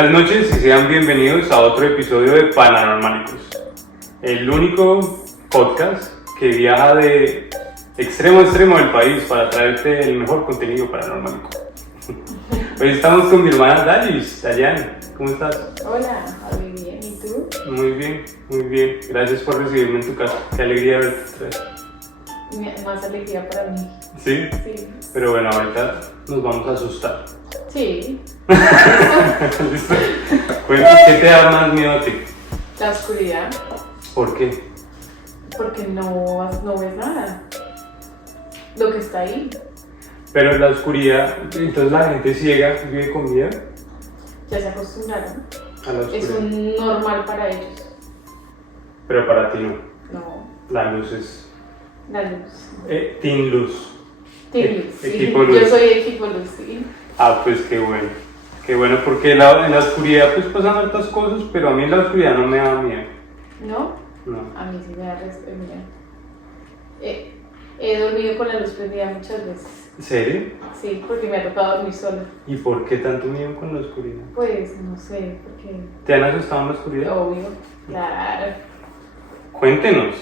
Buenas noches y sean bienvenidos a otro episodio de Paranormálicos, el único podcast que viaja de extremo a extremo del país para traerte el mejor contenido paranormálico. Hoy estamos con mi hermana Dayan. ¿Cómo estás? Hola, muy bien. ¿Y tú? Muy bien, muy bien. Gracias por recibirme en tu casa. Qué alegría verte otra vez. Más alegría para mí. ¿Sí? Sí. Pero bueno, ahorita nos vamos a asustar. Sí. ¿Listo? ¿Qué te da más miedo a ti? La oscuridad. ¿Por qué? Porque no ves nada. Lo que está ahí. Pero en la oscuridad, entonces la gente ciega vive con miedo Ya se acostumbraron. a la oscuridad. Es un normal para ellos. Pero para ti no. No. La luz es. La luz. Team Luz. Team Luz, sí. Equipo Luz. Yo soy equipo luz, sí. Ah, pues qué bueno. Qué bueno, porque en la oscuridad pues pasan hartas cosas, pero a mí en la oscuridad no me da miedo. ¿No? No. A mí sí me da miedo. He dormido con la luz prendida muchas veces. ¿En serio? Sí, porque me ha tocado dormir sola. ¿Y por qué tanto miedo con la oscuridad? Pues no sé, porque ¿Te han asustado en la oscuridad? obvio, claro. Cuéntenos.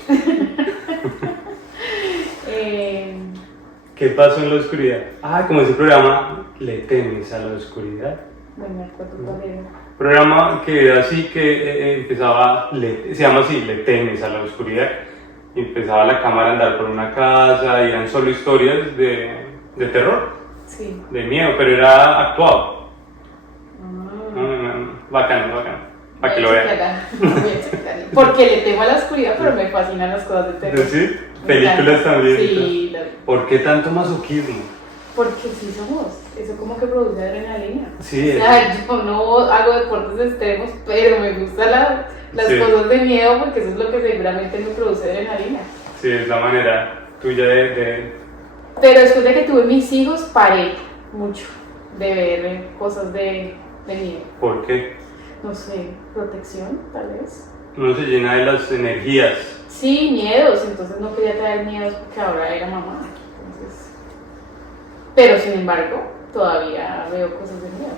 ¿Qué pasó en la oscuridad? Ah, como ese programa, ¿le temes a la oscuridad? No me acuerdo cuál era. Programa que era así, que empezaba, se llama así, Le temes a la oscuridad. Y empezaba la cámara a andar por una casa y eran solo historias de terror, Sí. de miedo, pero era actuado. Ah. Bacano, para que lo vean. Voy a checar. Porque le temo a la oscuridad, pero me fascinan las cosas de terror. ¿Sí? Me Películas encanta. también. Sí, ¿Por qué tanto masoquismo? porque sí somos. Eso como que produce adrenalina. Sí, O sea, yo no hago deportes extremos, pero me gustan las Sí. cosas de miedo porque eso es lo que seguramente me produce adrenalina. sí, es la manera tuya de... Pero después de que tuve mis hijos, paré mucho de ver cosas de miedo. ¿Por qué? No sé, protección, tal vez. Uno se llena de las energías. Sí, miedos, entonces no quería traer miedos porque ahora era mamá. Entonces... Pero sin embargo, todavía veo cosas de miedo.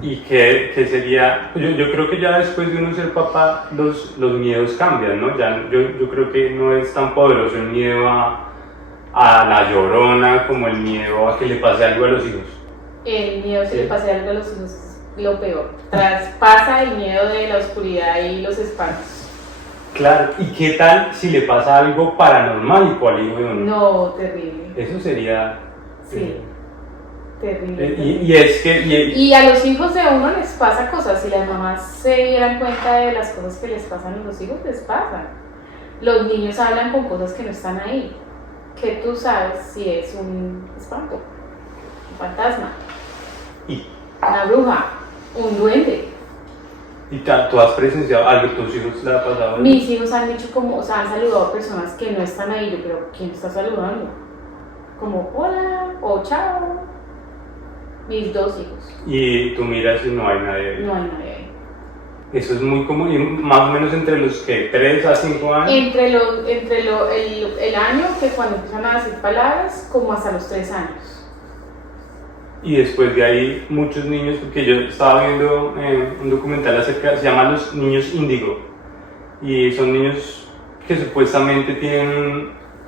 ¿Y qué sería? Yo creo que ya después de uno ser papá, los miedos cambian, ¿no? Ya, yo creo que no es tan poderoso el miedo a la llorona como el miedo a que le pase algo a los hijos. El miedo si Sí. le pase algo a los hijos es lo peor. Traspasa el miedo de la oscuridad y los espantos. Claro, ¿y qué tal si le pasa algo paranormálico al hijo de uno? No, terrible. Eso sería... Sí, terrible. y es que... Y a los hijos de uno les pasa cosas. Si las mamás se dieran cuenta de las cosas que les pasan a los hijos, les pasan. Los niños hablan con cosas que no están ahí. Que tú sabes si es un espanto, un fantasma, y una bruja, un duende. tú has presenciado algo, tus hijos le ha pasado. Mis hijos han dicho como, o sea, han saludado a personas que no están ahí. Yo creo, ¿quién está saludando? Como, hola, o chao. Mis dos hijos. Y tú miras y no hay nadie ahí. No hay nadie ahí. Eso es muy común, y más o menos entre los que 3 a 5 años. El año que cuando empiezan a decir palabras, como hasta los 3 años. Y después de ahí muchos niños, porque yo estaba viendo un documental acerca, se llama Los Niños Índigo. Y son niños que supuestamente tienen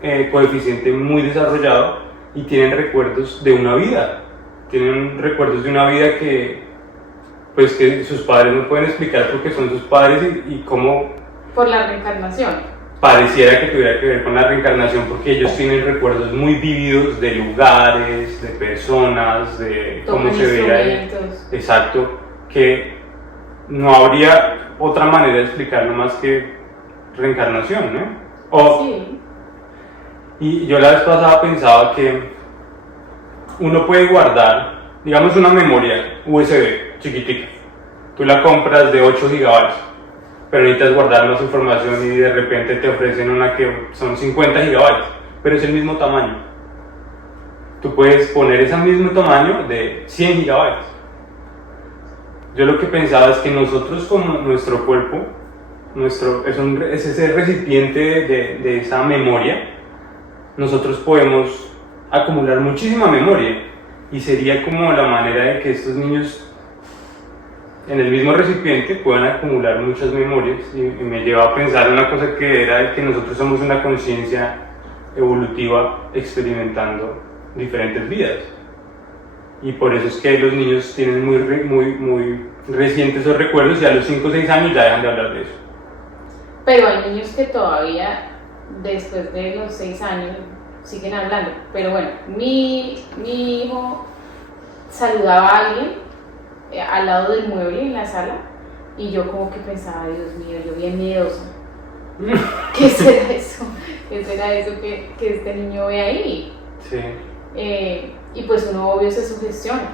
un coeficiente muy desarrollado y tienen recuerdos de una vida. Tienen recuerdos de una vida que sus padres no pueden explicar porque son sus padres y cómo Por la reencarnación. pareciera que tuviera que ver con la reencarnación, porque ellos tienen recuerdos muy vívidos de lugares, de personas, de cómo Tocan se veía. instrumentos. Exacto, que no habría otra manera de explicarlo más que reencarnación, ¿no? Sí. Y yo la vez pasada pensaba que uno puede guardar, digamos, una memoria USB chiquitica. Tú la compras de 8 gigabytes, pero necesitas guardar más información y de repente te ofrecen una que son 50 gigabytes, pero es el mismo tamaño. Tú puedes poner ese mismo tamaño de 100 gigabytes. Yo lo que pensaba es que nosotros, como nuestro cuerpo, es ese recipiente de esa memoria, nosotros podemos acumular muchísima memoria y sería como la manera de que estos niños en el mismo recipiente puedan acumular muchas memorias y me lleva a pensar una cosa que era que nosotros somos una conciencia evolutiva experimentando diferentes vidas. Y por eso es que los niños tienen muy recientes esos recuerdos y a los 5 o 6 años ya dejan de hablar de eso. Pero hay niños que todavía, después de los 6 años, siguen hablando. Pero bueno, mi hijo saludaba a alguien al lado del mueble en la sala y yo como que pensaba, Dios mío, yo bien miedosa. ¿Qué será eso? ¿Qué será eso que este niño ve ahí? Sí. Y pues uno obvio se sugestiona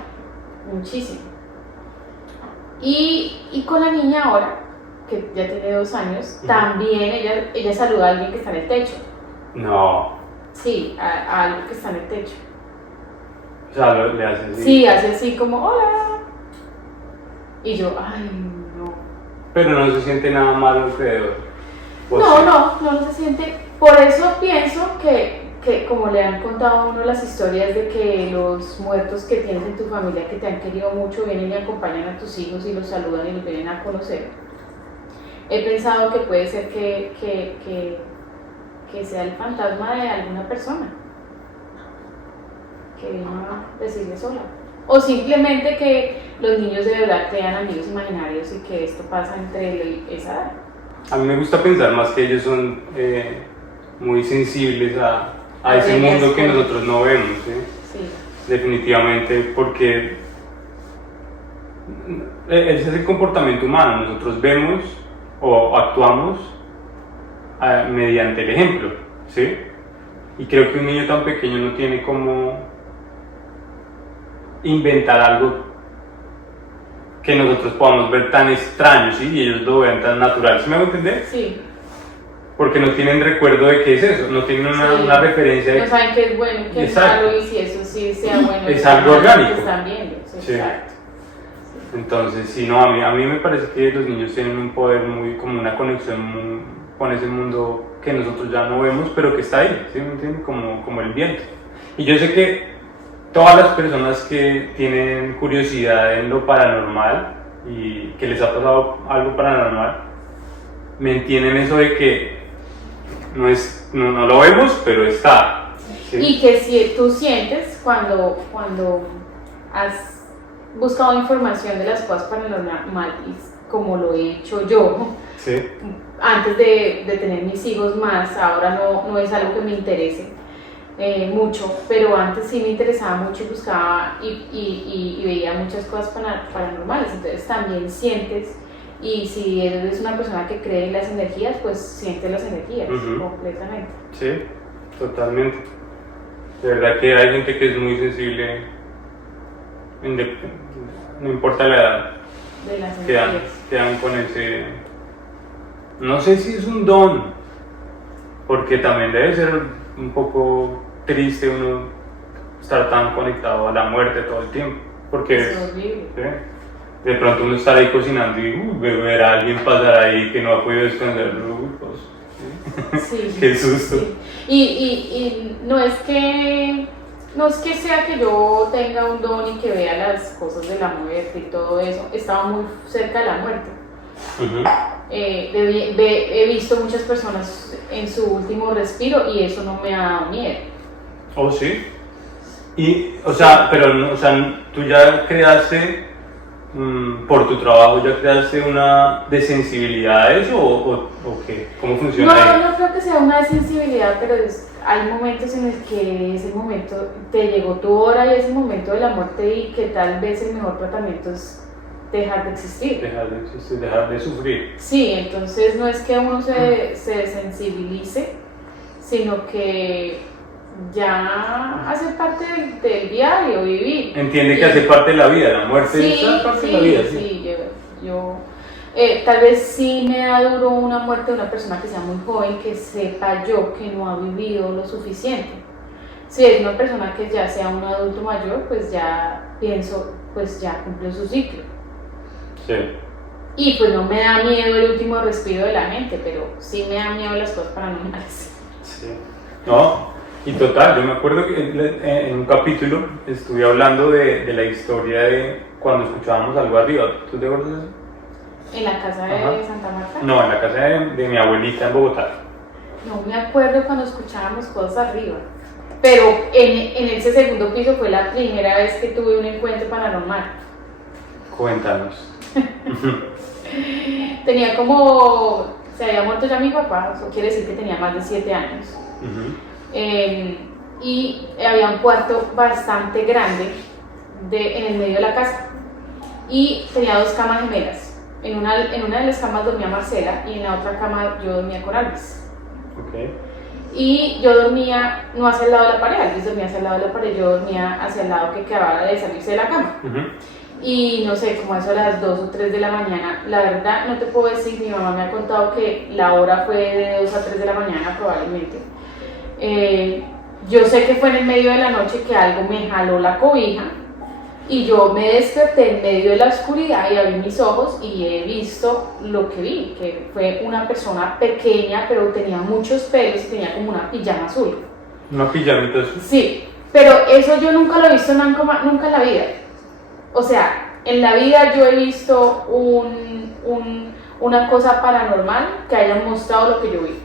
muchísimo. Y con la niña ahora, que ya tiene 2 años, también ella saluda a alguien que está en el techo. No. Sí, a algo que está en el techo. O sea, le hace así. Sí, hace así como, hola. Y yo, ay, no. Pero no se siente nada malo alrededor. No se siente. Por eso pienso que como le han contado a uno las historias de que los muertos que tienes en tu familia que te han querido mucho vienen y acompañan a tus hijos y los saludan y los vienen a conocer. He pensado que puede ser que sea el fantasma de alguna persona que vino a decirles hola. O simplemente que los niños de verdad crean amigos imaginarios y que esto pasa entre esa edad. A mí me gusta pensar más que ellos son muy sensibles a ese mundo que nosotros no vemos, ¿sí? Sí. Definitivamente, porque ese es el comportamiento humano. Nosotros vemos o actuamos mediante el ejemplo, ¿sí? Y creo que un niño tan pequeño no tiene como inventar algo que nosotros podamos ver tan extraño, ¿sí? Y ellos lo vean tan natural, ¿sí me hago entender? Sí. Porque no tienen recuerdo de qué es eso, no tienen una referencia de... No saben qué es bueno y qué es malo y si eso sí sea bueno. Es algo orgánico. Que están viendo, sí. Exacto. Sí. Entonces, sí, no, a mí me parece que los niños tienen un poder como una conexión con ese mundo que nosotros ya no vemos, pero que está ahí, ¿sí me entiendes? Como el viento. Y yo sé que todas las personas que tienen curiosidad en lo paranormal y que les ha pasado algo paranormal, me entienden eso de que no lo vemos, pero está. ¿Sí? Y que si tú sientes cuando has buscado información de las cosas paranormales, como lo he hecho yo, ¿sí? Antes de tener mis hijos más, ahora no es algo que me interese mucho, pero antes sí me interesaba mucho y buscaba y veía muchas cosas paranormales, entonces también sientes. Y si eres una persona que cree en las energías, pues sientes las energías completamente. Sí, totalmente. De verdad que hay gente que es muy sensible, no importa la edad, de las energías. Quedan con ese... No sé si es un don, porque también debe ser un poco triste uno estar tan conectado a la muerte todo el tiempo, porque es horrible. ¿sí? De pronto uno estar ahí cocinando y ver a alguien pasar ahí que no ha podido descansarlo, pues, ¿sí? Sí, qué susto. Sí. Y no es que sea que yo tenga un don y que vea las cosas de la muerte y todo eso, estaba muy cerca de la muerte. He visto muchas personas en su último respiro y eso no me ha dado miedo. ¿Oh, sí? Y, o sea, pero no, o sea, tú ya creaste, por tu trabajo, ya creaste una desensibilidad a eso o qué? ¿Cómo funciona ahí? No creo que sea una desensibilidad, pero hay momentos en los que ese momento te llegó tu hora y ese momento de la muerte y que tal vez el mejor tratamiento es dejar de existir. Dejar de sufrir. Sí, entonces no es que uno se desensibilice, sino que ya hace parte del diario vivir. Entiende que hace parte de la vida, la muerte es parte de la vida. Sí, yo tal vez sí me da duro una muerte de una persona que sea muy joven, que sepa yo que no ha vivido lo suficiente. Si es una persona que ya sea un adulto mayor, pues ya pienso, pues ya cumplió su ciclo. Sí. Y pues no me da miedo el último respiro de la gente, pero sí me da miedo las cosas paranormales. Sí. No, Y total, yo me acuerdo que en un capítulo estuve hablando de la historia de cuando escuchábamos algo arriba. ¿Tú te acuerdas de eso? ¿En la casa de Ajá. Santa Marta? No, en la casa de mi abuelita en Bogotá. No me acuerdo cuando escuchábamos cosas arriba. Pero en ese segundo piso fue la primera vez que tuve un encuentro paranormal. Cuéntanos. Tenía como... Se había muerto ya mi papá, eso quiere decir que tenía más de 7 años. Y había un cuarto bastante grande en el medio de la casa. Y tenía 2 camas gemelas. En una de las camas dormía Marcela y en la otra cama yo dormía con Alvis. Okay. Y yo dormía no hacia el lado de la pared, Alvis dormía hacia el lado de la pared, yo dormía hacia el lado que quedaba de salirse de la cama. Y no sé, como eso a las 2 o 3 de la mañana, la verdad no te puedo decir, mi mamá me ha contado que la hora fue de 2 a 3 de la mañana probablemente. Yo sé que fue en el medio de la noche que algo me jaló la cobija y yo me desperté en medio de la oscuridad y abrí mis ojos y he visto lo que vi, que fue una persona pequeña pero tenía muchos pelos y tenía como una pijama azul. ¿Una pijamita azul? Sí, pero eso yo nunca lo he visto nunca en la vida. O sea, en la vida yo he visto una cosa paranormal que hayan mostrado lo que yo vi.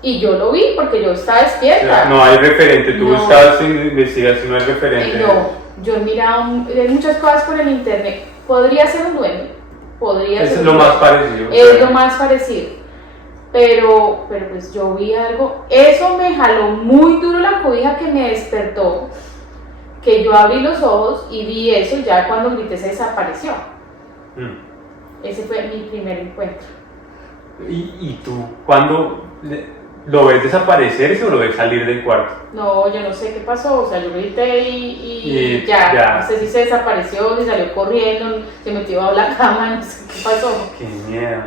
Y yo lo vi porque yo estaba despierta. O sea, no hay referente, tú No. buscabas investigación, no hay referente. No, yo he mirado muchas cosas por el internet. Podría ser un duende, podría Eso ser es un lo más duende. parecido. Es lo más parecido. Pero pues yo vi algo, eso me jaló muy duro la cobija que me despertó, que yo abrí los ojos y vi eso, ya cuando grité se desapareció. Ese fue mi primer encuentro. ¿Y tú cuándo lo ves desaparecer o lo ves salir del cuarto? No, yo no sé qué pasó, o sea, yo grité y ya. no sé si se desapareció, si salió corriendo, se metió a la cama, no sé qué pasó. Qué miedo.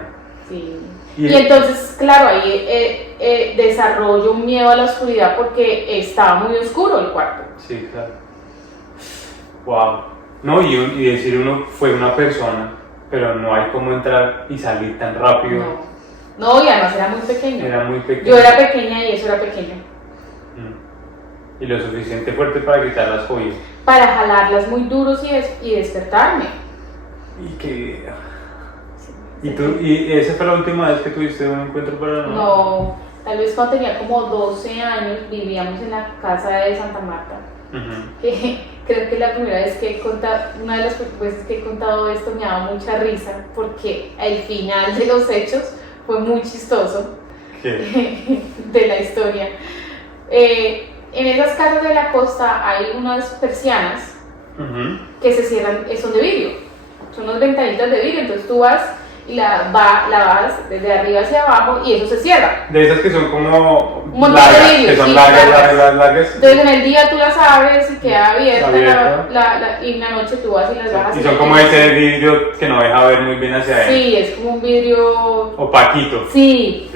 Sí. Y entonces, claro, ahí desarrollo un miedo a la oscuridad porque estaba muy oscuro el cuarto. Sí, claro. Wow. No, y decir uno fue una persona, pero no hay cómo entrar y salir tan rápido. No, y además era muy pequeño. Era muy pequeño. Yo era pequeña y eso era pequeño. Y lo suficiente fuerte para quitar las cobijas. Para jalarlas muy duros y despertarme. ¿Y esa fue la última vez que tuviste un encuentro paranormal? No, tal vez cuando tenía como 12 años vivíamos en la casa de Santa Marta. Creo que la primera vez que he contado, una de las veces que he contado esto me ha dado mucha risa porque el final de los hechos fue muy chistoso. De la historia. En esas casas de la costa hay unas persianas que se cierran, son de vidrio, son unas ventanitas de vidrio, entonces tú vas y la vas desde arriba hacia abajo y eso se cierra. De esas que son como Un montón de largas, vidrios, que son sí, largas. Entonces en el día tú las abres y queda abierta y en la noche tú vas y las bajas. Y son como ese vidrio que no deja ver muy bien hacia adentro. Sí, es como un vidrio opaquito. Sí.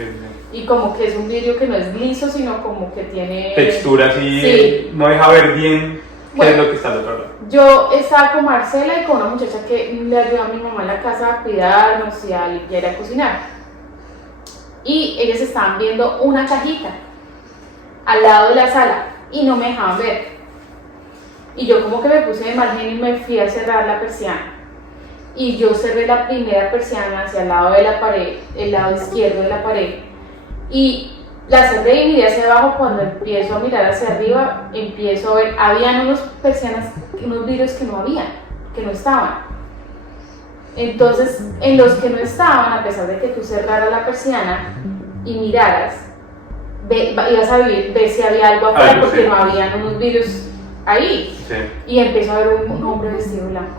Y como que es un vidrio que no es liso, sino como que tiene textura así, no deja ver bien qué es lo que está al otro lado. Yo estaba con Marcela y con una muchacha que le ayudó a mi mamá en la casa a cuidarnos y a limpiar y a cocinar. Y ellas estaban viendo una cajita al lado de la sala y no me dejaban ver. Y yo como que me puse de mal genio y me fui a cerrar la persiana. Y yo cerré la primera persiana hacia el lado de la pared, el lado izquierdo de la pared. Y la cerré y miré hacia abajo. Cuando empiezo a mirar hacia arriba, empiezo a ver, habían unos persianas, unos vidrios que no estaban. Entonces, en los que no estaban, a pesar de que tú cerraras la persiana y miraras, ibas a ver si había algo afuera porque no habían unos vidrios ahí. Y empezó a ver un hombre vestido blanco.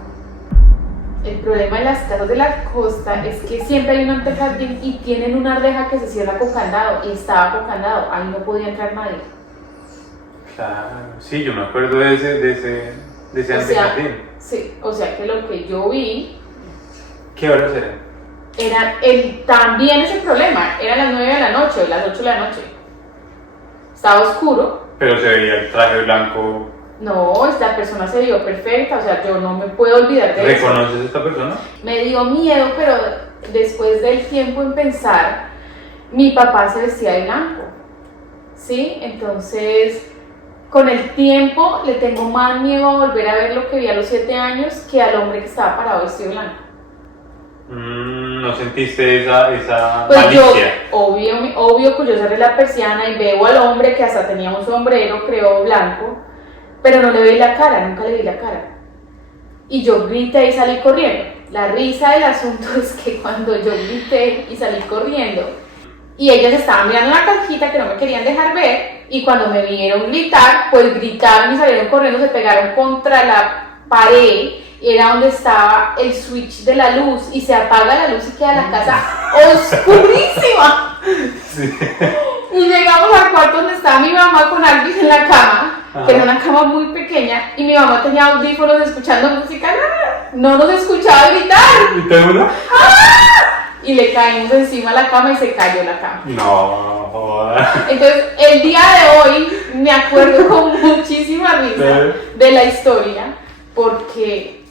El problema de las casas de la costa es que siempre hay una antejardín y tienen una reja que se cierra con candado y estaba con candado, ahí no podía entrar nadie. Claro, sí, yo me acuerdo de ese antejardín. Sí, o sea que lo que yo vi... ¿Qué horas eran? También ese problema, eran las 9 de la noche, las 8 de la noche. Estaba oscuro. Pero se veía el traje blanco. No, esta persona se vio perfecta, o sea, yo no me puedo olvidar de eso. ¿Reconoces a esta persona? Me dio miedo, pero después del tiempo en pensar, mi papá se vestía de blanco. ¿sí? Entonces, con el tiempo le tengo más miedo a volver a ver lo que vi a los 7 años que al hombre que estaba parado vestido blanco. ¿No sentiste esa Pues yo, malicia? obvio que yo cerré la persiana y veo al hombre que hasta tenía un sombrero, creo, blanco, pero no le vi la cara, nunca le vi la cara. Y yo grité y salí corriendo. La risa del asunto es que cuando yo grité y salí corriendo, y ellos estaban mirando una cajita que no me querían dejar ver, y cuando me vieron gritar, pues gritaron y salieron corriendo, se pegaron contra la pared, era donde estaba el switch de la luz, y se apaga la luz y queda la casa oscurísima. Sí. Y llegamos al cuarto donde estaba mi mamá con Alvis en la cama, que era una cama muy pequeña, y mi mamá tenía audífonos escuchando música, no nos escuchaba gritar. ¿Y te uno? Y le caímos encima de la cama y se cayó la cama. No, joda. Entonces, el día de hoy me acuerdo con muchísima risa de la historia, porque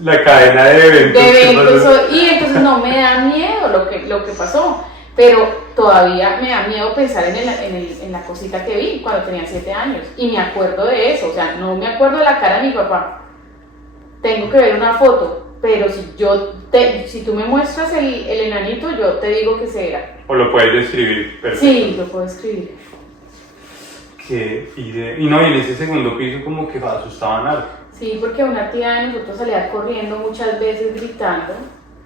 La cadena de eventos. y entonces no me da miedo lo que pasó, pero todavía me da miedo pensar en la cosita que vi cuando tenía 7 años, y me acuerdo de eso, o sea, no me acuerdo de la cara de mi papá, tengo que ver una foto, pero si tú me muestras el enanito, yo te digo que se era. O lo puedes describir. Perfecto. Sí, lo puedo escribir. Qué idea. Y no, y en ese segundo piso como que asustaban algo. Sí, porque una tía de nosotros salía corriendo muchas veces gritando.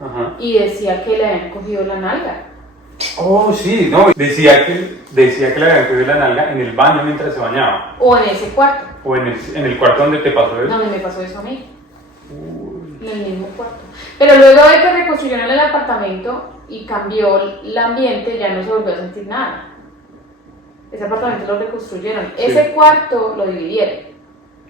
Ajá. Y decía que le habían cogido la nalga. Oh, sí, no. Decía que le habían cogido la nalga en el baño mientras se bañaba. O en ese cuarto. O en el cuarto donde te pasó eso. Donde me pasó eso a mí. En el mismo cuarto. Pero luego de que reconstruyeron el apartamento y cambió el ambiente, ya no se volvió a sentir nada. Ese apartamento lo reconstruyeron. Sí. Ese cuarto lo dividieron.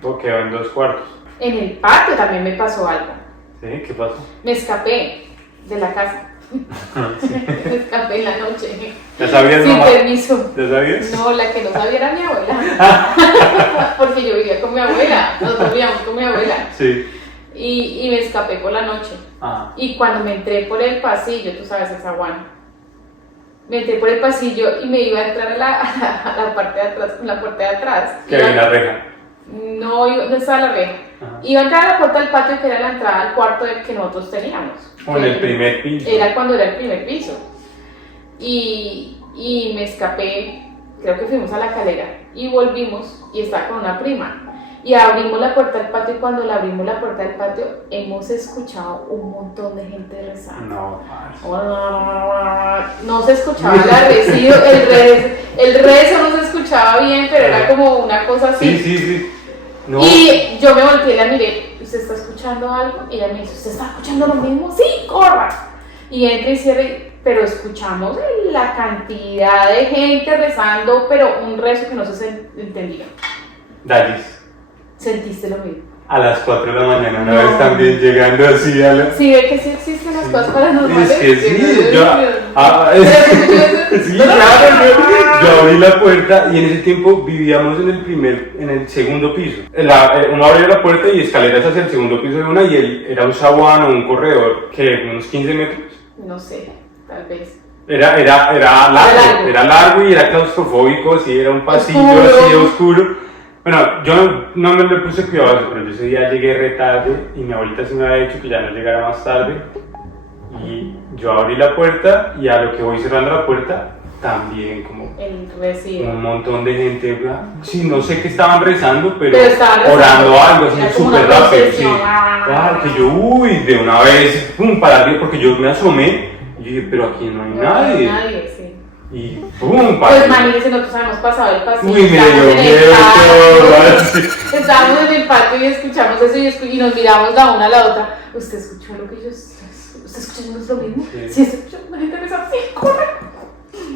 O quedó en 2 cuartos. En el patio también me pasó algo. ¿Sí? ¿Qué pasó? Me escapé de la casa. Me escapé en la noche. ¿Ya sabías, Sin mamá? permiso. ¿Ya sabías? No, la que no sabía era mi abuela. Porque yo vivía con mi abuela. Nosotros vivíamos con mi abuela. Sí. Y me escapé por la noche. Ajá. Y cuando me entré por el pasillo, tú sabes, esa guana. Me entré por el pasillo y me iba a entrar a la parte de atrás, con la puerta de atrás. Que había una reja. No estaba la reja. Ajá. Iba a entrar a la puerta del patio, que era la entrada al cuarto que nosotros teníamos. O en el primer piso. Era cuando era el primer piso. Y me escapé, creo que fuimos a la calera y volvimos y estaba con una prima. Y abrimos la puerta del patio, y cuando le abrimos la puerta del patio hemos escuchado un montón de gente rezando. No, parce. No se escuchaba el rezo no se escuchaba bien, pero era como una cosa así. Sí. No. Y yo me volteé y la miré, ¿usted está escuchando algo? Y ella me dice, ¿usted está escuchando lo mismo? Sí, corra. Y entra y cierra, pero escuchamos la cantidad de gente rezando, pero un rezo que no se entendía. Dalis. ¿Sentiste lo mismo? A las 4 de la mañana, una No. vez también llegando así a la... Sí, ve que sí existen las cosas paranormales. Es que sí, yo... Pero Sí, claro, yo abrí la puerta y en ese tiempo vivíamos en el segundo piso. Uno abría la puerta y escaleras hacia el segundo piso de una, y era un zaguán o un corredor que unos 15 metros. No sé, tal vez. Era largo y era claustrofóbico, sí, era un pasillo Oscuro. así oscuro. Bueno, yo no me le puse cuidado a eso, pero yo ese día llegué re tarde y mi abuelita sí me había dicho que ya no llegara más tarde. Y yo abrí la puerta y a lo que voy cerrando la puerta, también como El recibo. un montón de gente, sí, no sé qué estaban rezando, pero Estaban rezando. orando algo así Era como súper una rápido, sí. procesión. Claro, que yo, de una vez, pum, para arriba, porque yo me asomé y dije, pero aquí no hay nadie. Nadie, sí. Y pum, para Pues arriba. imagínense, nosotros habíamos pasado el pasillo. Uy, me dio estábamos en el miedo patio. todo. Estábamos en el patio y escuchamos eso y nos miramos la una a la otra. ¿Usted escuchó lo que yo ¿Usted escuchó lo mismo? Sí. Sí, escuchó la gente rezando. Sí, corre.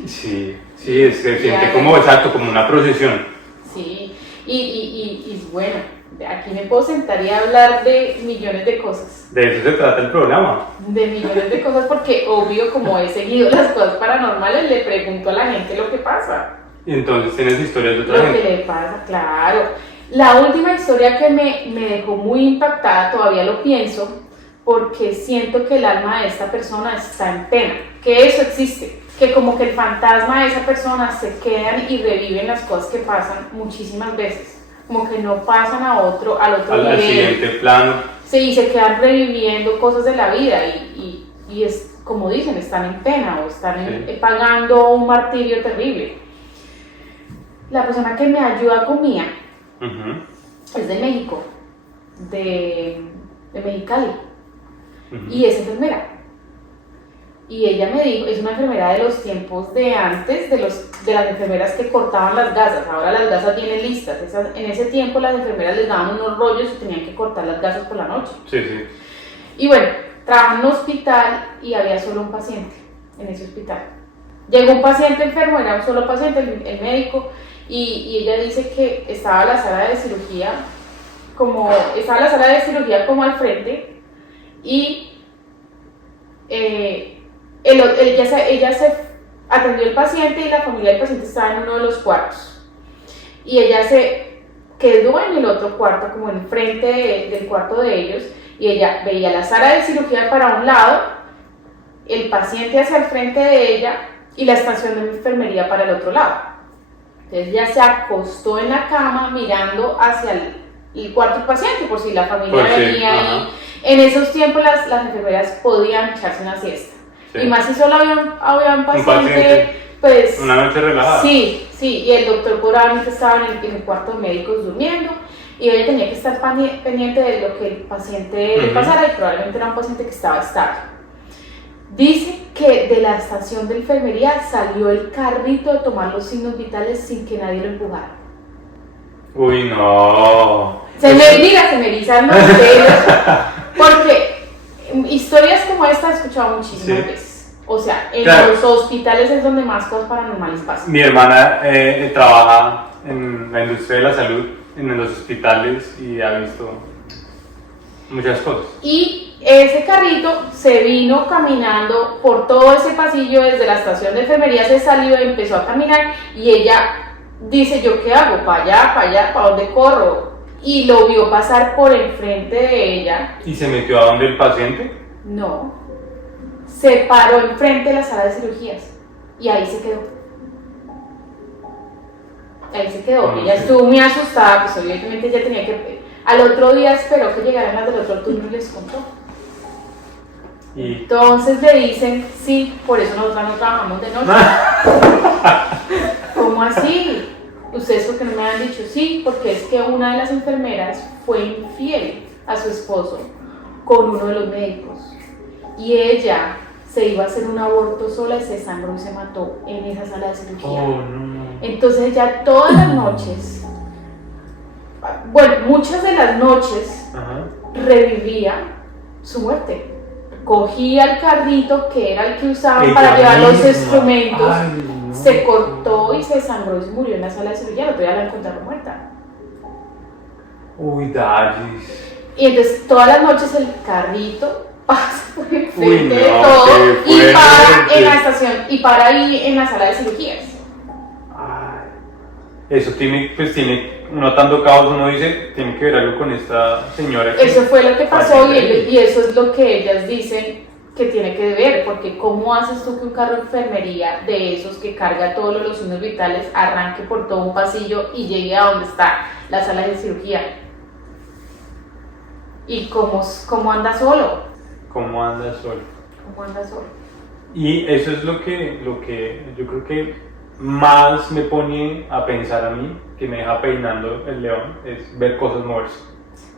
Sí, se siente Ya, como, exacto, como una procesión. Sí, y bueno, aquí me puedo sentar y hablar de millones de cosas. De eso se trata el programa. De millones de cosas, porque obvio, como he seguido las cosas paranormales, le pregunto a la gente lo que pasa. Y entonces tienes historias de otra Lo que gente. le pasa, claro. La última historia que me dejó muy impactada, todavía lo pienso, porque siento que el alma de esta persona está en pena, que eso existe, que como que el fantasma de esa persona se quedan y reviven las cosas que pasan muchísimas veces, como que no pasan al otro al nivel. siguiente plano. Sí, se quedan reviviendo cosas de la vida y es como dicen, están en pena o están pagando un martirio terrible. La persona que me ayuda con Mía es de México, de Mexicali, y es enfermera. Y ella me dijo, es una enfermera de los tiempos de antes, de las enfermeras que cortaban las gasas. Ahora las gasas vienen listas. En ese tiempo las enfermeras les daban unos rollos y tenían que cortar las gasas por la noche. Sí, sí. Y bueno, trabajaba en un hospital y había solo un paciente en ese hospital. Llegó un paciente enfermo, era un solo paciente, el médico, y ella dice que estaba la sala de cirugía como al frente y ella se atendió al paciente y la familia del paciente estaba en uno de los cuartos y ella se quedó en el otro cuarto como enfrente del cuarto de ellos y ella veía la sala de cirugía para un lado, el paciente hacia el frente de ella y la estación de enfermería para el otro lado. Entonces ella se acostó en la cama mirando hacia el cuarto del paciente por si la familia venía ahí. En esos tiempos las enfermeras podían echarse una siesta. Sí. Y más si solo había un paciente, pues... Una noche relajada. Sí, y el doctor probablemente estaba en el cuarto de médicos durmiendo y ella tenía que estar pendiente de lo que el paciente le pasara y probablemente era un paciente que estaba estable. Dice que de la estación de enfermería salió el carrito de tomar los signos vitales sin que nadie lo empujara. Uy, no. Se me erizan los pelos porque historias como esta he escuchado muchísimas veces. O sea, en los hospitales es donde más cosas paranormales pasan. Mi hermana trabaja en la industria de la salud, en los hospitales, y ha visto muchas cosas. Y ese carrito se vino caminando por todo ese pasillo desde la estación de enfermería, se salió, empezó a caminar y ella dice, ¿yo qué hago? ¿Para allá? ¿Para dónde corro? Y lo vio pasar por enfrente de ella. ¿Y se metió a donde el paciente? No, se paró enfrente de la sala de cirugías y ahí se quedó. Ella estuvo muy asustada, pues obviamente ella tenía que... Al otro día esperó que llegaran las del otro turno y les contó. Entonces le dicen, sí, por eso nosotros no trabajamos de noche. ¿Cómo así? ¿Ustedes por qué no me han dicho? Sí, porque es que una de las enfermeras fue infiel a su esposo con uno de los médicos y ella se iba a hacer un aborto sola y se sangró y se mató en esa sala de cirugía. Entonces ella todas las noches, bueno, muchas de las noches revivía su muerte. Cogía el carrito que era el que usaban para llevar los instrumentos, se cortó y se sangró y se murió en la sala de cirugía. El otro día la encontraron muerta. Uy, Dallis. Y entonces todas las noches el carrito pasa por enfrente de todo y para en la estación y para ahí en la sala de cirugías. Eso tiene, uno atando cabos, uno dice, tiene que ver algo con esta señora. Eso fue lo que pasó y eso es lo que ellas dicen que tiene que ver, porque ¿cómo haces tú que un carro de enfermería de esos que carga todos los signos vitales arranque por todo un pasillo y llegue a donde está la sala de cirugía? ¿Y cómo anda solo? ¿Cómo anda solo? Y eso es lo que yo creo que más me pone a pensar a mí, que me deja peinando el león, es ver cosas moverse.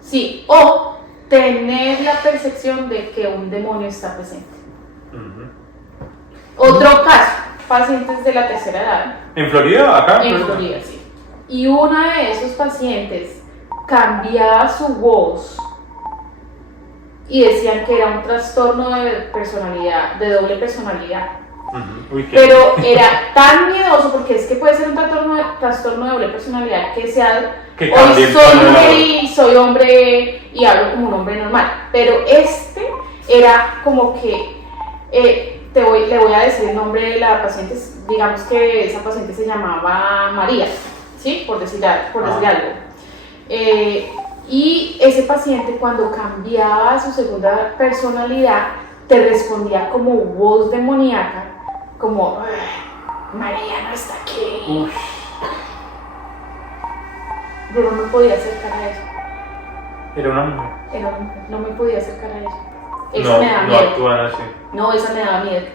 Sí, o tener la percepción de que un demonio está presente. Otro caso, pacientes de la tercera edad. ¿En Florida? ¿Acá? En Florida, sí. Y uno de esos pacientes cambiaba su voz y decían que era un trastorno de personalidad, de doble personalidad. Pero era tan miedoso porque es que puede ser un trastorno de doble personalidad que sea hoy soy mujer y soy hombre y hablo como un hombre normal, pero este era como que le voy a decir el nombre de la paciente, digamos que esa paciente se llamaba María, ¿sí? por decir algo. Y ese paciente cuando cambiaba su segunda personalidad te respondía como voz demoníaca, como, María no está aquí. Uf. Yo no me podía acercar a eso. Era una mujer. Era una mujer, no me podía acercar a eso. Eso No, me da no miedo. actúan así. No, eso me daba miedo.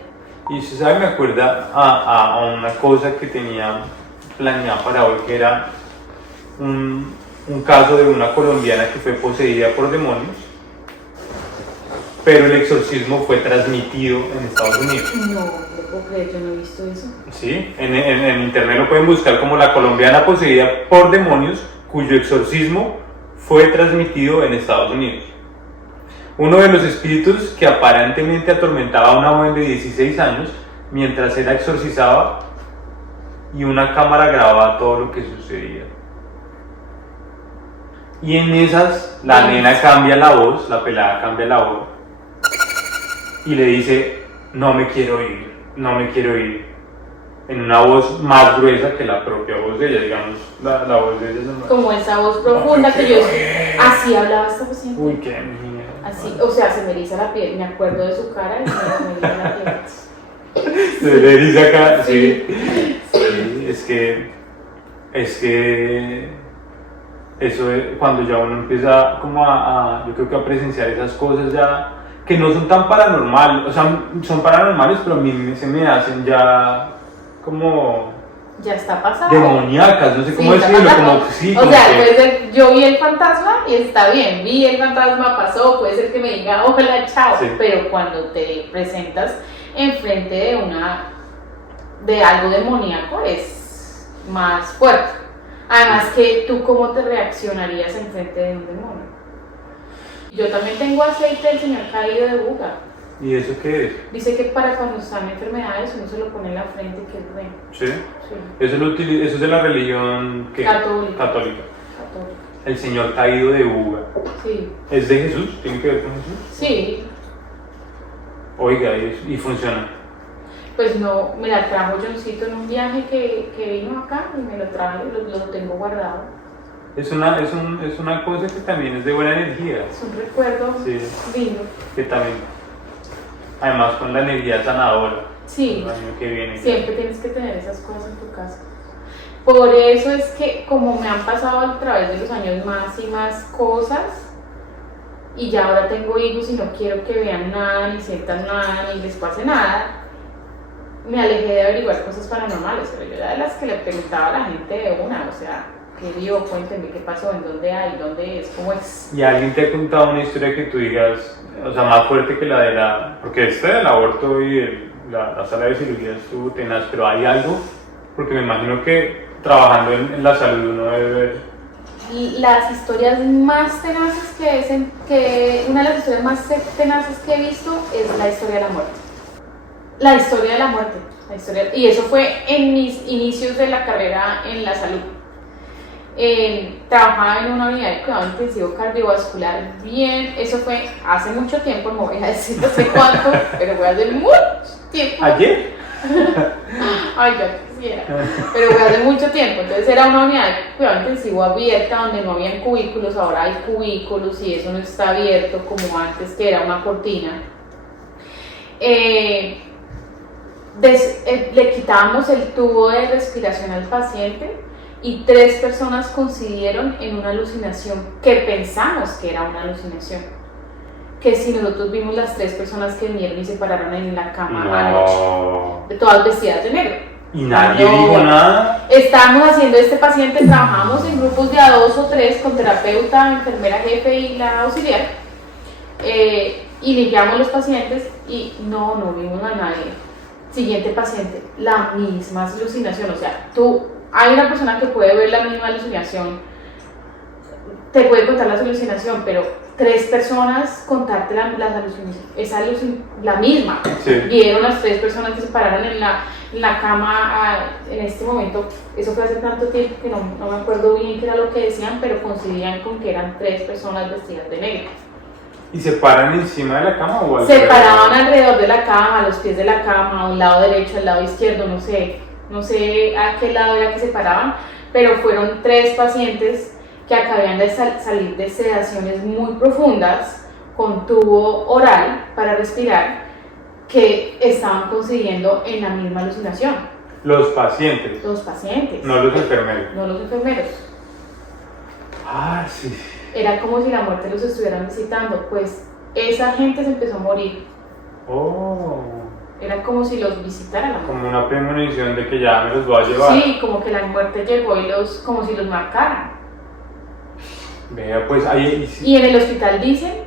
Y usted sabe, me acuerda a una cosa que tenía planeada para hoy, que era un caso de una colombiana que fue poseída por demonios, pero el exorcismo fue transmitido en Estados Unidos. No, no puedo creer, yo no he visto eso. Sí, en internet lo pueden buscar como la colombiana poseída por demonios, cuyo exorcismo fue transmitido en Estados Unidos. Uno de los espíritus que aparentemente atormentaba a una joven de 16 años mientras era exorcizaba, y una cámara grababa todo lo que sucedía. Y en esas, la nena cambia la voz, la pelada cambia la voz y le dice, no me quiero ir, no me quiero ir, en una voz más gruesa que la propia voz de ella, digamos, la voz de ella. Como esa voz profunda que yo... Así hablaba esta paciente. Uy, qué miedo. Así, o sea, se me eriza la piel, me acuerdo de su cara y me eriza la piel. Se le eriza acá, sí. Sí. Sí, es que eso es cuando ya uno empieza como yo creo que a presenciar esas cosas ya, que no son tan paranormales, o sea, son paranormales, pero a mí se me hacen ya como Ya está pasado. demoníacas, no sé cómo Sí, está decirlo, pasado. como sí, O como sea, que- puede ser, yo vi el fantasma y está bien, vi el fantasma, pasó, puede ser que me diga hola, chao, Sí. pero cuando te presentas enfrente de algo demoníaco es más fuerte. Además que tú cómo te reaccionarías enfrente de un demonio. Yo también tengo aceite del señor caído de Buga. ¿Y eso qué es? Dice que para cuando están enfermedades uno se lo pone en la frente y que es bueno. ¿Sí? Sí, Eso, eso es de la religión ¿qué? Católica. Católica. católico. El señor caído de Buga. Sí, ¿Es de Jesús? ¿Tiene que ver con Jesús? sí. Oiga, y funciona. Pues no, me la trajo Johncito en un viaje que vino acá y me lo traje, lo tengo guardado. Es una cosa que también es de buena energía. Es un recuerdo Sí. lindo. Que también, además con la energía sanadora. Sí, El año que viene. siempre tienes que tener esas cosas en tu casa. Por eso es que como me han pasado a través de los años más y más cosas, y ya ahora tengo hijos y no quiero que vean nada, ni sientan nada, ni les pase nada, me alejé de averiguar cosas paranormales, pero yo era de las que le preguntaba a la gente de una, o sea, ¿qué vio? Cuénteme qué pasó, en dónde hay, dónde es, cómo es. ¿Y alguien te ha contado una historia que tú digas, o sea, más fuerte que la de la... Porque este del aborto y la sala de cirugía estuvo tenaz, pero hay algo, porque me imagino que trabajando en la salud uno debe ver... Las historias más tenaces una de las historias más tenaces que he visto es la historia de la muerte. La historia de la muerte, y eso fue en mis inicios de la carrera en la salud. Trabajaba en una unidad de cuidado intensivo cardiovascular, bien, eso fue hace mucho tiempo, no voy a decir no sé cuánto, pero fue hace mucho tiempo. ¿Ayer? Ay, ya quisiera, pero fue hace mucho tiempo, entonces era una unidad de cuidado intensivo abierta donde no habían cubículos, ahora hay cubículos y eso no está abierto como antes que era una cortina. Le quitábamos el tubo de respiración al paciente y 3 personas coincidieron en una alucinación que pensamos que era una alucinación. Que si nosotros vimos las 3 personas que vinieron y se pararon en la cama anoche, todas vestidas de negro. ¿Y nadie No. dijo nada? Estábamos haciendo este paciente, trabajamos en grupos de a 2 o 3 con terapeuta, enfermera jefe y la auxiliar. Y limpiamos los pacientes y no vimos a nadie. Siguiente paciente, la misma alucinación, o sea, hay una persona que puede ver la misma alucinación, te puede contar la alucinación, pero 3 personas contarte la misma. Sí. Vieron las 3 personas que se pararon en la cama en este momento, eso fue hace tanto tiempo que no me acuerdo bien qué era lo que decían, pero coincidían con que eran 3 personas vestidas de negro. ¿Y se paran encima de la cama o Se paraban alrededor de la cama, a los pies de la cama, a un lado derecho, al lado izquierdo, no sé a qué lado era que se paraban, pero fueron 3 pacientes que acababan de salir de sedaciones muy profundas con tubo oral para respirar que estaban consiguiendo en la misma alucinación. Los pacientes, Los pacientes. no los enfermeros. No los enfermeros. Ah, sí. Era como si la muerte los estuvieran visitando, pues esa gente se empezó a morir. Oh, Era como si los visitara la muerte. como una premonición de que ya me los voy a llevar. Sí, como que la muerte llegó y como si los marcaran. Vea, pues ahí sí. Y en el hospital dicen,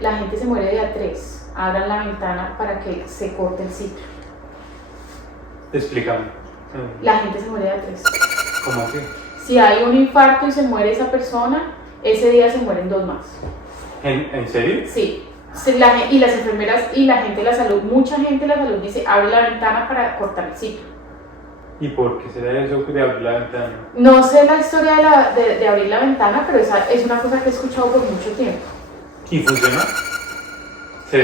la gente se muere de a 3. Abran la ventana para que se corte el ciclo. Explícame. La gente se muere de a 3. ¿Cómo así? Si hay un infarto y se muere esa persona, ese día se mueren 2 más. ¿En serio? Sí. Y las enfermeras y la gente de la salud, mucha gente de la salud dice, abre la ventana para cortar el ciclo. ¿Y por qué será eso de abrir la ventana? No sé la historia de abrir la ventana, pero esa es una cosa que he escuchado por mucho tiempo. ¿Y funciona? Sí.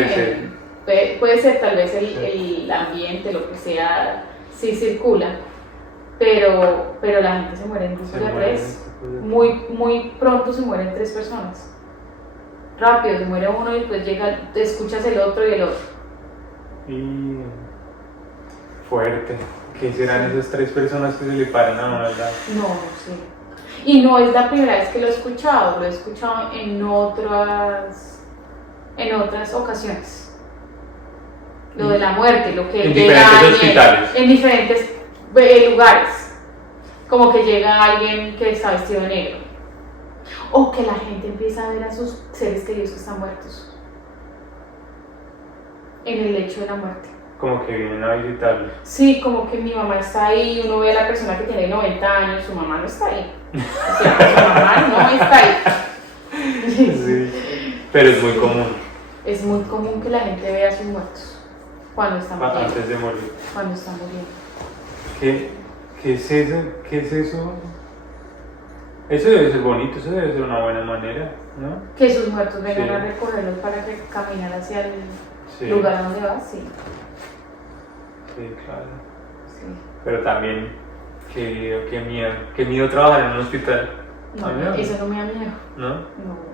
Puede ser tal vez el ambiente, lo que sea, sí circula, pero la gente se muere en grupos de 3. Muy pronto se mueren 3 personas. Rápido, se muere uno y después te escuchas el otro y el otro. Y fuerte. ¿Qué serán esas 3 personas que se le paran a uno, verdad? No sé. Y no es la primera vez que lo he escuchado en otras ocasiones. Lo de la muerte, lo que en llega diferentes hospitales. En diferentes lugares. Como que llega alguien que está vestido de negro. O que la gente empieza a ver a sus seres queridos que están muertos. En el lecho de la muerte. Como que vienen a visitarlo. Sí, como que mi mamá está ahí, uno ve a la persona que tiene 90 años, su mamá no está ahí. O sea, su mamá no está ahí. Sí, pero es muy común. Es muy común que la gente vea a sus muertos cuando están muriendo. Antes de morir. Cuando están muriendo. ¿Qué es eso? ¿Qué es eso? Eso debe ser bonito, eso debe ser una buena manera, ¿no? Que sus muertos vengan Sí. a recorrerlos para que caminar hacia el Sí. lugar donde vas, sí. Sí, claro. Sí. Pero también, qué miedo trabajar en un hospital. No, A mí no. eso no me da miedo. ¿No? No.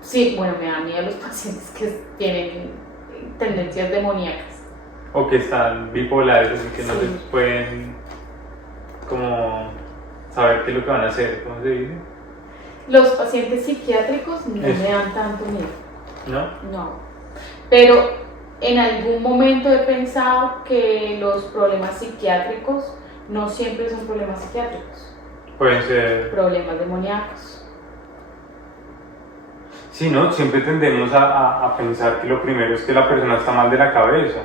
Sí, bueno, me da miedo los pacientes que tienen tendencias demoníacas. O que están bipolares, así que no Sí. se pueden como saber qué es lo que van a hacer, ¿cómo se dice? Los pacientes psiquiátricos no Eso. me dan tanto miedo. ¿No? No. Pero en algún momento he pensado que los problemas psiquiátricos no siempre son problemas psiquiátricos, Pueden ser. problemas demoníacos. Sí, ¿no? Siempre tendemos a pensar que lo primero es que la persona está mal de la cabeza.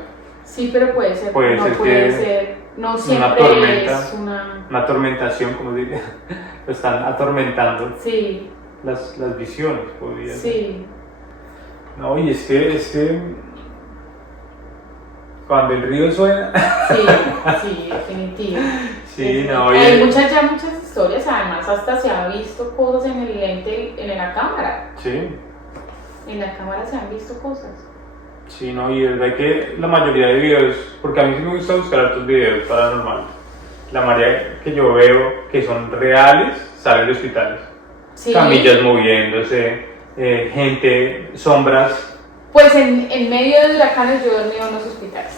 Sí, pero puede ser, Puede no ser puede que ser, no una siempre tormenta. es una... Una atormentación, como diría. Lo están atormentando Sí, las visiones, podría ser. sí, No, y es que cuando el río suena. sí, definitivo. Sí, no, Hay oye. muchas historias, además hasta se han visto cosas en el lente, en la cámara. Sí, En la cámara se han visto cosas. sí, no, y es verdad que la mayoría de videos, porque a mí sí me gusta buscar otros videos paranormales, la mayoría que yo veo que son reales salen de hospitales. Sí. Camillas moviéndose, gente, sombras. Pues en medio de huracanes yo he dormido en los hospitales.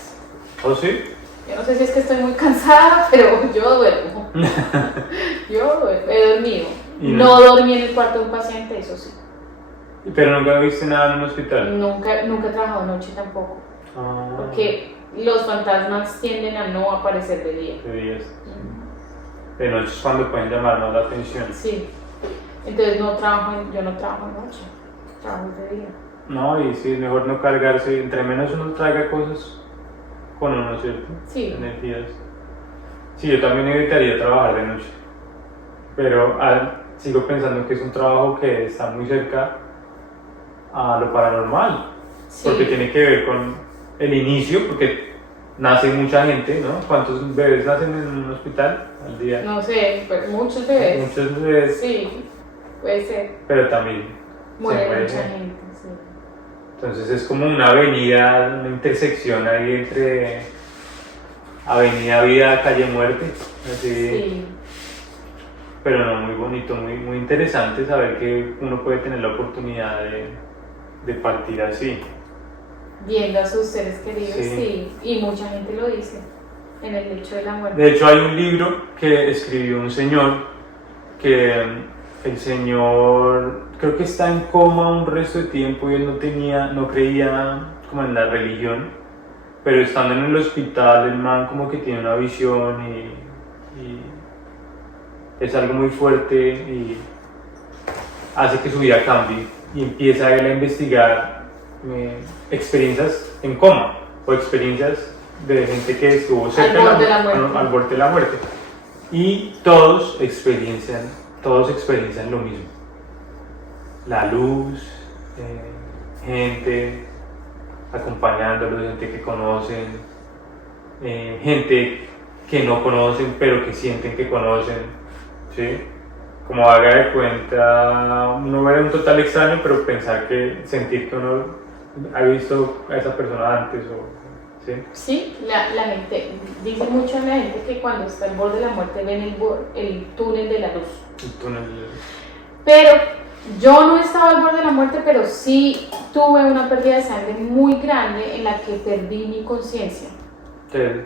¿Oh, sí? Yo no sé si es que estoy muy cansada, pero yo duermo. He dormido. Y No dormí en el cuarto de un paciente, eso sí. Pero nunca viste nada en un hospital. Nunca he trabajado noche tampoco. Ah, Porque los fantasmas tienden a no aparecer de día. de días. De noche es cuando pueden llamar más la atención. Sí. Entonces yo no trabajo en noche. Trabajo de día. No, y sí, es mejor no cargarse, entre menos uno traiga cosas con uno, ¿cierto? Sí. Energías. Sí, yo también evitaría trabajar de noche. Pero sigo pensando que es un trabajo que está muy cerca a lo paranormal. Sí. Porque tiene que ver con el inicio, porque nace mucha gente, ¿no? ¿Cuántos bebés nacen en un hospital al día? No sé, pero muchos bebés. Muchos bebés, Sí, puede ser. pero también Muere muere mucha gente. gente, sí. Entonces es como una avenida, una intersección ahí entre Avenida Vida, Calle Muerte, así. Sí. Pero no, muy bonito, muy interesante saber que uno puede tener la oportunidad de partir así. viendo a sus seres queridos, Sí. sí, y mucha gente lo dice en el lecho de la muerte. De hecho, hay un libro que escribió un señor que el señor creo que está en coma un resto de tiempo y él no creía como en la religión, pero estando en el hospital el man como que tiene una visión y es algo muy fuerte y hace que su vida cambie y empieza él a investigar experiencias en coma o experiencias de gente que estuvo cerca Al borde de la muerte. al borde de la muerte, y todos experiencian lo mismo: la luz, gente acompañándolos, gente que conocen, gente que no conocen pero que sienten que conocen, ¿sí? Como haga de cuenta, uno ver un total extraño, pero sentir que uno ha visto a esa persona antes, ¿sí? Sí, la gente, dice mucho la gente que cuando está al borde de la muerte ven el túnel de la luz. El túnel. Pero yo no estaba al borde de la muerte, pero sí tuve una pérdida de sangre muy grande en la que perdí mi conciencia. Te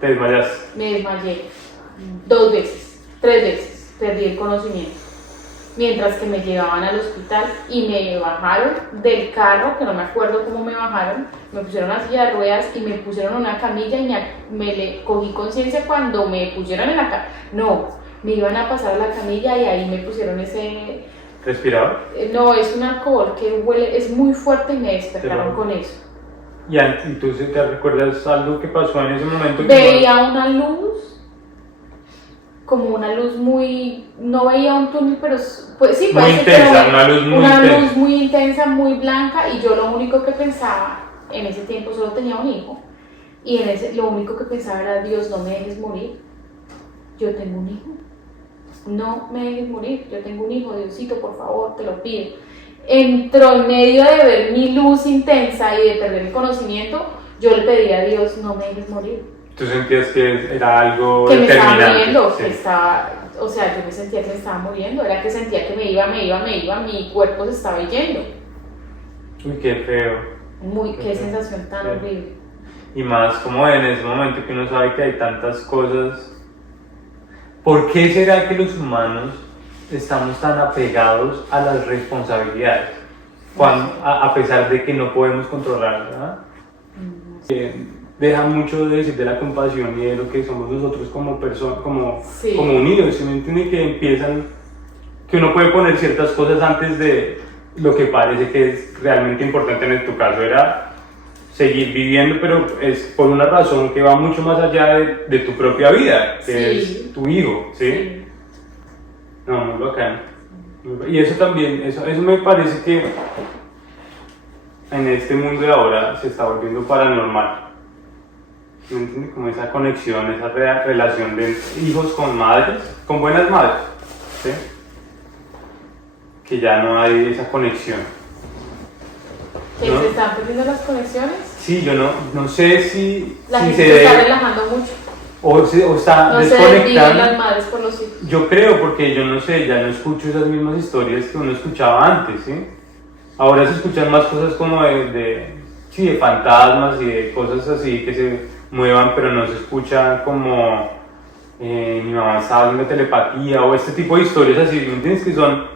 desmayas. Me desmayé 2 veces, 3 veces, perdí el conocimiento. Mientras que me llevaban al hospital y me bajaron del carro, que no me acuerdo cómo me bajaron, me pusieron una silla de ruedas y me pusieron una camilla y me cogí conciencia cuando me pusieron en la camilla. No, me iban a pasar a la camilla y ahí me pusieron ese... ¿Respirador? No, es un alcohol que huele, es muy fuerte y me despertaron con eso. ¿Y tú te recuerdas algo que pasó en ese momento? Veía una luz, como una luz muy, no veía un túnel, pero pues sí, muy intensa, una luz muy intensa. Luz muy intensa, muy blanca, y yo lo único que pensaba, en ese tiempo solo tenía un hijo, y lo único que pensaba era: Dios, no me dejes morir, yo tengo un hijo, no me dejes morir, yo tengo un hijo, Diosito, por favor, te lo pido. Entró en medio de ver mi luz intensa y de perder el conocimiento, yo le pedí a Dios: no me dejes morir. ¿Tú sentías que era algo Que me estaba determinante? muriendo, Sí. que estaba, o sea, yo me sentía que me estaba muriendo, era que sentía que me iba, mi cuerpo se estaba yendo. Uy, qué feo. Qué sensación tan Sí. horrible. Y más como en ese momento que uno sabe que hay tantas cosas. ¿Por qué será que los humanos estamos tan apegados a las responsabilidades? A pesar de que no podemos controlarlas, ¿verdad? Deja mucho de decir de la compasión y de lo que somos nosotros como personas, como unidos, ¿sí me entiende? Que uno puede poner ciertas cosas antes de lo que parece que es realmente importante. En tu caso era seguir viviendo, pero es por una razón que va mucho más allá de tu propia vida, que es tu hijo, ¿sí? No, muy bacán. Y eso también, eso me parece que en este mundo de ahora se está volviendo paranormal. ¿Me entiendes? Como esa conexión, esa relación de hijos con madres, con buenas madres, ¿sí? Que ya no hay esa conexión. ¿Que se están perdiendo las conexiones? Sí, yo no sé si La gente se se está debe, relajando mucho. o está No se desconectando. desviven las madres por los hijos. Yo creo, porque yo no sé, ya no escucho esas mismas historias que uno escuchaba antes, ¿sí? Ahora se escuchan más cosas como de fantasmas y de cosas así que se muevan, pero no se escucha como mi mamá estaba haciendo telepatía o este tipo de historias así, ¿me entiendes? Que son...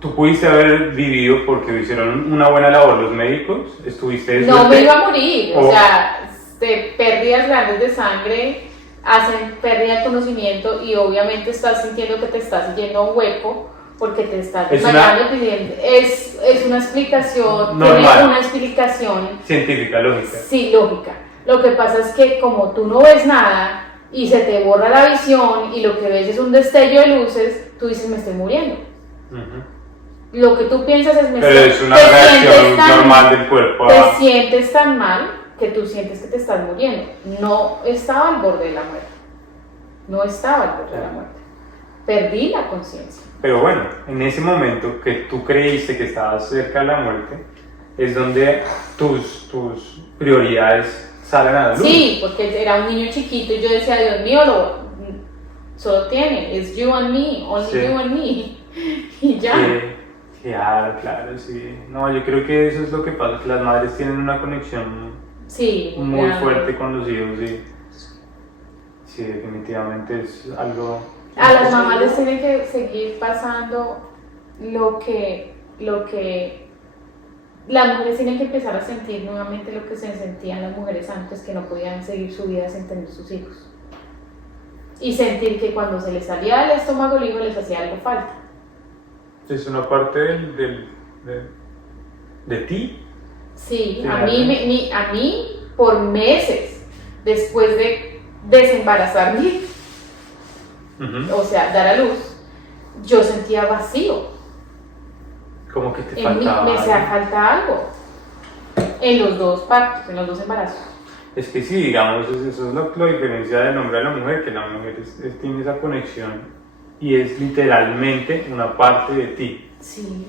Tú pudiste haber vivido porque hicieron una buena labor los médicos, estuviste... No me iba a morir, o sea, pérdidas grandes de sangre hacen pérdida de conocimiento y obviamente estás sintiendo que te estás yendo a un hueco porque te estás desmayando. Es una explicación, normal. tiene una explicación científica, lógica. Sí, lógica. Lo que pasa es que como tú no ves nada y se te borra la visión y lo que ves es un destello de luces, tú dices: me estoy muriendo. Lo que tú piensas es: pero es una reacción normal del cuerpo. Te sientes tan mal que tú sientes que te estás muriendo. No estaba al borde de la muerte. No estaba al borde de la muerte. Perdí la conciencia. Pero bueno, en ese momento que tú creíste que estabas cerca de la muerte, es donde tus prioridades salen a la luz. Sí, porque era un niño chiquito y yo decía: Dios mío, solo tiene, es you and me, only you and me. Y ya. Claro, claro, sí. No, yo creo que eso es lo que pasa, que las madres tienen una conexión Sí, muy grande. fuerte con los hijos y sí, definitivamente es algo... A las mamás les tiene que seguir pasando lo que las mujeres tienen que empezar a sentir nuevamente lo que se sentían las mujeres antes, que no podían seguir su vida sin tener sus hijos. Y sentir que cuando se les salía del estómago el hijo les hacía algo falta. Es una parte de ti. Sí, Sí, a mí por meses después de desembarazarme, o sea, dar a luz, yo sentía vacío. Como que te En mí faltaba me algo. hacía falta algo. En los dos partos, en los dos embarazos. Es que sí, digamos, eso es lo que lo diferencia del hombre a la mujer, que la mujer tiene esa conexión y es literalmente una parte de ti, Sí,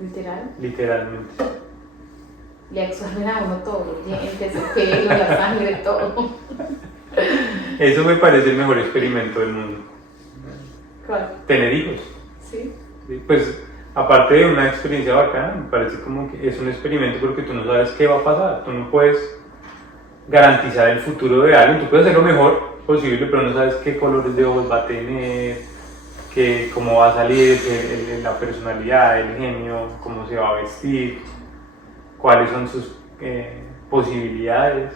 literal. literalmente. Le absorben a uno todo, los dientes, el pelo, la sangre, todo. Eso me parece el mejor experimento del mundo, ¿Cuál? tener hijos. Sí. Sí, pues aparte de una experiencia bacana, me parece como que es un experimento porque tú no sabes qué va a pasar, tú no puedes garantizar el futuro de alguien, tú puedes hacer lo mejor posible, pero no sabes qué colores de ojos va a tener, cómo va a salir la personalidad, el genio, cómo se va a vestir, cuáles son sus posibilidades,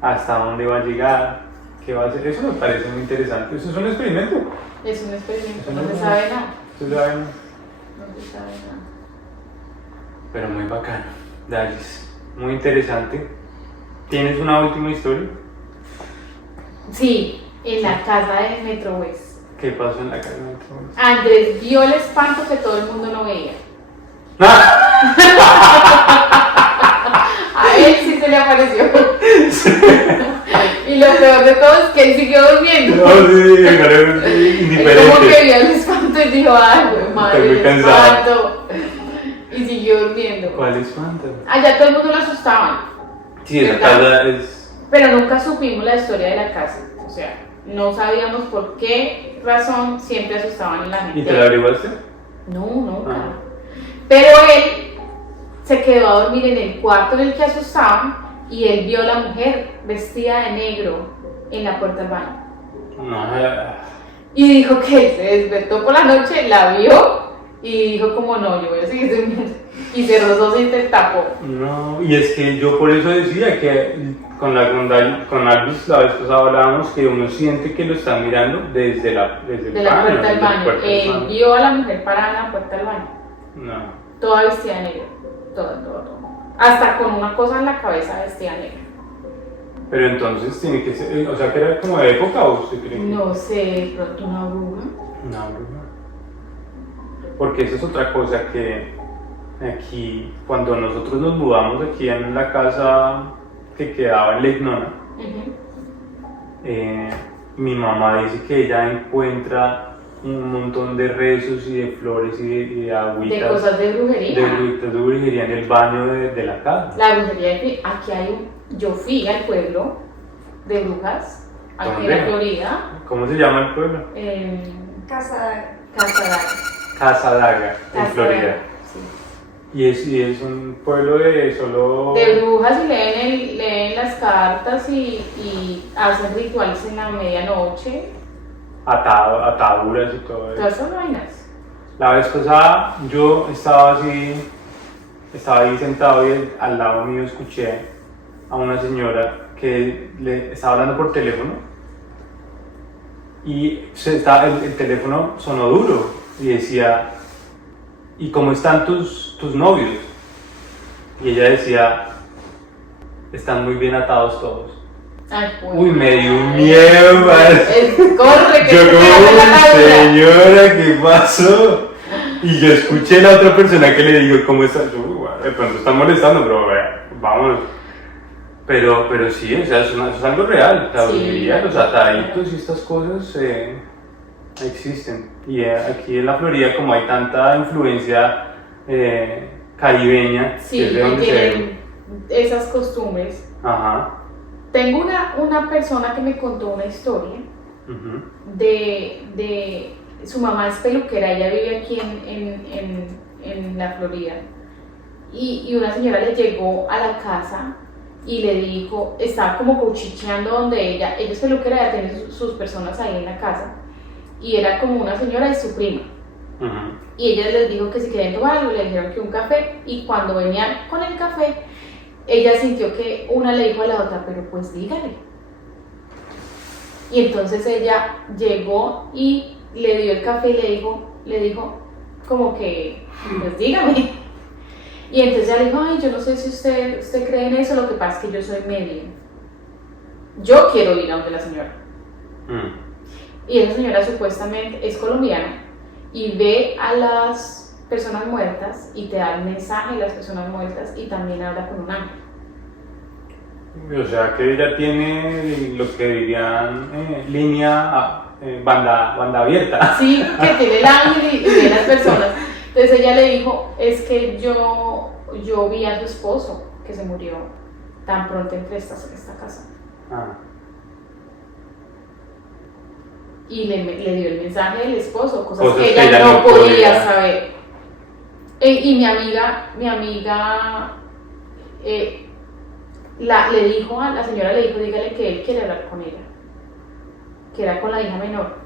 hasta dónde va a llegar, qué va a hacer. Eso me parece muy interesante. Eso es un experimento. Es un experimento, Eso no se sabe nada. Se sabe, ¿no? No se sabe nada. Pero muy bacano, Dalis. Muy interesante. ¿Tienes una última historia? Sí, en la casa de Metro West. ¿Qué pasó en la casa de Metro? Andrés vio el espanto que todo el mundo no veía. A él sí se le apareció. Y lo peor de todo es que él siguió durmiendo. No, sí, Él indiferente. como que vio el espanto y dijo, ay, güey, madre, Estoy muy el cansado. espanto. Y siguió durmiendo. ¿Cuál espanto? Allá todo el mundo lo asustaban. Sí, esa ¿Verdad? casa es... Pero nunca supimos la historia de la casa. O sea, no sabíamos por qué razón siempre asustaban a la gente. ¿Y te la averiguaste? No, nunca. Ah. Pero él se quedó a dormir en el cuarto en el que asustaban y él vio a la mujer vestida de negro en la puerta del baño. No, Y dijo que él se despertó por la noche, la vio y dijo como no, yo voy a seguir durmiendo. Y cerró los ojos y se tapó. no, y es que yo por eso decía que con Albus la vez pasada hablábamos que uno siente que lo están mirando desde el De la baño, puerta del desde el baño. puerta del Él baño. vio a la mujer parada en la puerta del baño. No. Toda vestida de negro. Toda. Hasta con una cosa en la cabeza vestida de negro. Pero entonces tiene que ser, o sea, que era como de época o usted cree que... No sé, de pronto una bruja. No, broma. Porque esa es otra cosa que aquí, cuando nosotros nos mudamos aquí en la casa que quedaba en Legnona, mi mamá dice que ella encuentra un montón de rezos y de flores y de agüitas. De cosas de brujería. de brujería en el baño de la casa. La brujería, aquí hay yo fui al pueblo de brujas, aquí en ¿Dónde? la Florida, ¿Cómo se llama el pueblo? en Casa. Casadaga. Casa Daga, en Florida. Sí. Y es un pueblo de solo... De brujas y leen las cartas y hacen rituales en la medianoche, ataduras y todo eso. todas esas vainas. La vez pasada yo estaba ahí sentado y al lado mío escuché a una señora que le estaba hablando por teléfono y el teléfono sonó duro y decía, ¿y cómo están tus novios? Y ella decía, están muy bien atados todos. Ay, pues. Uy, me dio un miedo, parce. Corre, que Yo te como, quedas en la cabeza. señora, ¿qué pasó? Y yo escuché a la otra persona que le dijo, ¿cómo está? Yo, bueno, de pronto están molestando, pero vea, vámonos. Pero sí, o sea, eso es algo real. La Sí, brujería, los claro. ataditos y estas cosas existen. Y aquí en la Florida, como hay tanta influencia caribeña, Sí, que es de y donde se... tienen esas costumbres. Ajá. Tengo una persona que me contó una historia Ujú. de su mamá es peluquera, ella vive aquí en la Florida. Y una señora le llegó a la casa y le dijo, estaba como cuchicheando donde ella es peluquera, ella tiene sus personas ahí en la casa, y era como una señora y su prima. Y ella les dijo que si querían tomar algo, le dijeron que un café, y cuando venían con el café, ella sintió que una le dijo a la otra, pero pues dígale. Y entonces ella llegó y le dio el café y le dijo como que, pues dígame. Y entonces ella le dijo, ay, yo no sé si usted cree en eso, lo que pasa es que yo soy medium. Yo quiero ir a donde la señora. Y esa señora supuestamente es colombiana y ve a las personas muertas y te da el mensaje de las personas muertas y también habla con un ángel. O sea que ella tiene lo que dirían banda abierta. Sí, que tiene el ángel y ve a las personas. Entonces ella le dijo, es que yo vi a su esposo que se murió tan pronto entré a esta casa. Y le dio el mensaje del esposo, cosas que ella no podía saber. Y mi amiga le dijo a la señora, le dijo, dígale que él quiere hablar con ella, que era con la hija menor.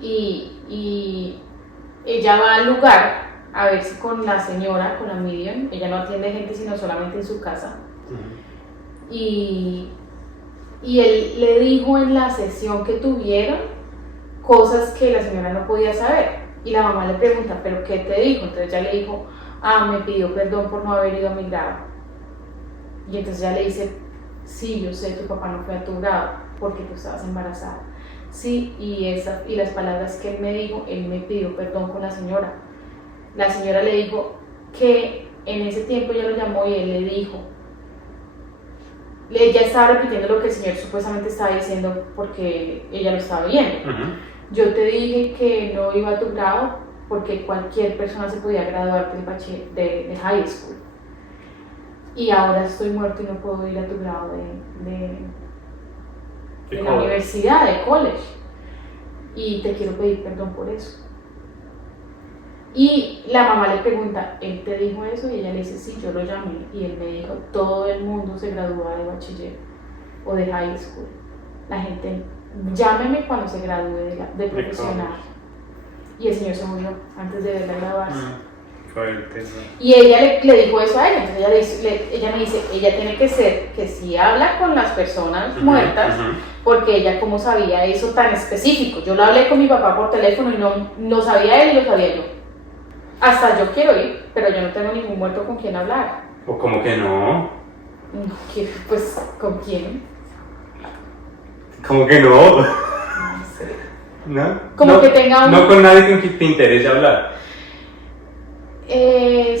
Y ella va al lugar a ver si con la señora, con la medium, ella no atiende gente sino solamente en su casa. Y él le dijo en la sesión que tuvieron cosas que la señora no podía saber. Y la mamá le pregunta, ¿pero qué te dijo? Entonces ella le dijo, me pidió perdón por no haber ido a mi grado. Y entonces ella le dice, sí, yo sé, tu papá no fue a tu grado porque tú estabas embarazada. Sí, y las palabras que él me dijo, él me pidió perdón con la señora. La señora le dijo que en ese tiempo ella lo llamó y él le dijo, ella estaba repitiendo lo que el señor supuestamente estaba diciendo porque ella lo estaba viendo. Yo te dije que no iba a tu grado porque cualquier persona se podía graduar de high school. Y ahora estoy muerto y no puedo ir a tu grado de la universidad, de college. Y te quiero pedir perdón por eso. Y la mamá le pregunta, ¿él te dijo eso? Y ella le dice, sí, yo lo llamé. Y él me dijo, todo el mundo se gradúa de bachiller o de high school. La gente, llámeme cuando se gradúe de profesional. Y el señor se murió antes de verla graduarse. Y ella le dijo eso a ella. Entonces ella me dice, ella tiene que ser que si habla con las personas muertas, porque ella como sabía eso tan específico. Yo lo hablé con mi papá por teléfono y no sabía él y lo sabía yo. Hasta yo quiero ir, pero yo no tengo ningún muerto con quien hablar. ¿O cómo que no? Pues, ¿con quién? ¿Cómo que no? No sé. ¿No? Como que tenga no con nadie con quien te interese hablar.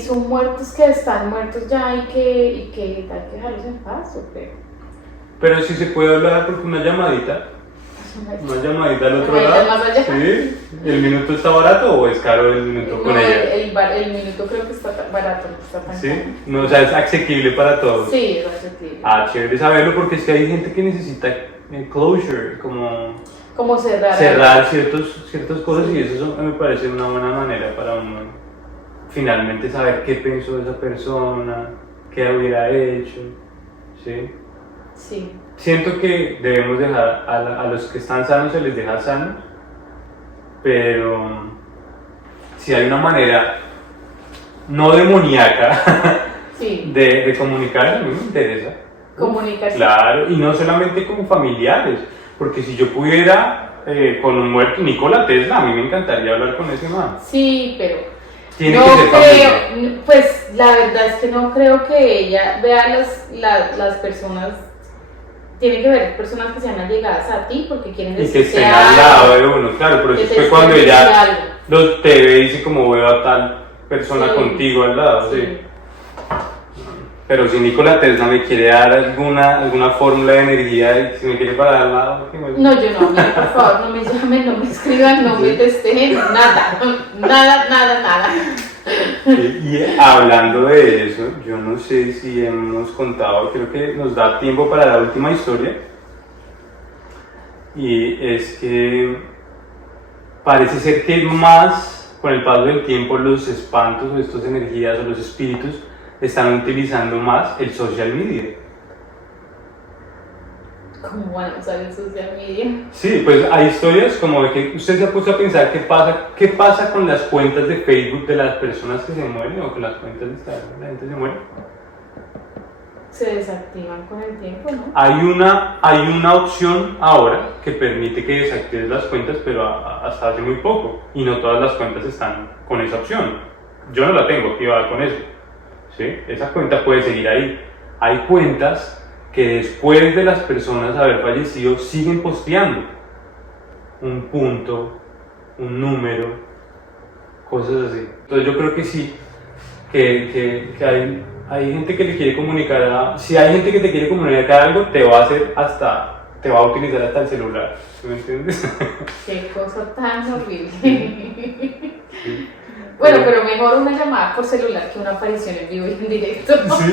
Son muertos que están muertos ya y que hay que dejarlos en paz, ¿o qué? Pero si se puede hablar porque una llamadita al otro lado. Más allá. ¿Sí? ¿El minuto está barato o es caro el minuto con ella? El minuto creo que está barato, no está tan ¿Sí? caro. No, o sea, es asequible para todos. Sí, es asequible. Chévere saberlo porque es que hay gente que necesita closure, como cerrar ciertas cosas, y eso me parece una buena manera para uno finalmente saber qué pensó esa persona, qué hubiera hecho, ¿sí? Sí. Siento que debemos dejar a los que están sanos, se les deja sanos, pero si hay una manera no demoníaca Sí. de comunicar, a mí me interesa. Comunicación. Claro, y no solamente con familiares, porque si yo pudiera con un muerto, Nikola Tesla, a mí me encantaría hablar con ese man. Sí, pero Tiene no que ser familiar. creo, pues la verdad es que no creo que ella vea las personas. Tiene que ver personas que sean allegadas a ti porque quieren Y que decirte estén algo, al lado de uno, claro, pero que eso te fue cuando estén ella diciendo algo. te ve y dice como veo a tal persona Sí. contigo al lado, sí. Pero si Nikola Tesla me quiere dar alguna fórmula de energía, y si me quiere parar al lado, ¿qué me... No, yo no, mira, por favor, no me llamen, no me escriban, no me testen, nada. Y hablando de eso, yo no sé si hemos contado, creo que nos da tiempo para la última historia. Y es que parece ser que más, con el paso del tiempo, los espantos o estas energías o los espíritus están utilizando más el social media. ¿Cómo van a usar el social media? Sí, pues hay historias como de que usted se ha puesto a pensar qué pasa con las cuentas de Facebook de las personas que se mueren o con las cuentas de Instagram de la gente se muere. Se desactivan con el tiempo, ¿no? Hay una opción ahora que permite que desactives las cuentas, pero hasta hace muy poco. Y no todas las cuentas están con esa opción. Yo no la tengo activada con eso. ¿Sí? Esa cuenta puede seguir ahí. Hay cuentas que después de las personas haber fallecido siguen posteando un punto, un número, cosas así. Entonces yo creo que sí, que hay gente que le quiere comunicar, si hay gente que te quiere comunicar algo, te va a utilizar hasta el celular, ¿me entiendes? Qué cosa tan horrible. Sí. Bueno, pero mejor una llamada por celular que una aparición en vivo y en directo. Sí.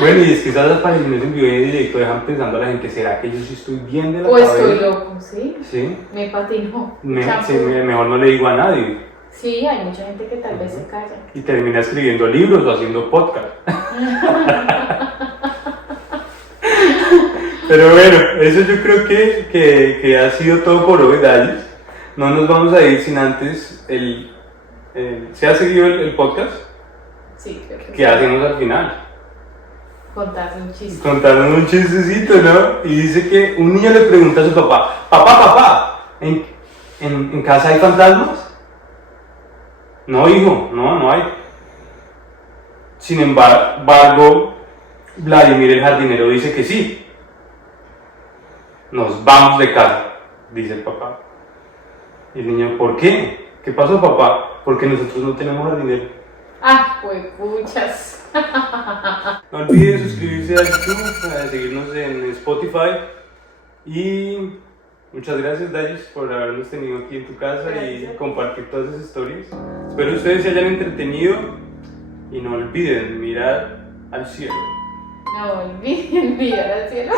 Bueno, y es que esas apariciones en vivo y en directo dejan pensando a la gente, ¿será que yo sí estoy bien de la O cabeza? estoy loco, ¿sí? Sí. Me patinó. Sí, mejor no le digo a nadie. Sí, hay mucha gente que tal vez se calla. Y termina escribiendo libros o haciendo podcast. Pero bueno, eso yo creo que ha sido todo por hoy, Dallas. No nos vamos a ir sin antes ¿se ha seguido el podcast? Sí, creo que ¿Qué hacemos al final? Contarse un chiste. Contaron un chistecito, ¿no? Y dice que un niño le pregunta a su papá, papá, ¿en casa hay fantasmas? No, hijo, no hay. Sin embargo, Vladimir el jardinero dice que sí. Nos vamos de casa, dice el papá. Y el niño, ¿por qué? ¿Qué pasó, papá? Porque nosotros no tenemos jardinero. Ah, pues puchas. No olviden suscribirse a YouTube, seguirnos en Spotify y muchas gracias, Dallas, por habernos tenido aquí en tu casa y compartir todas esas historias. Espero ustedes se hayan entretenido y no olviden mirar al cielo. No olviden mirar al cielo.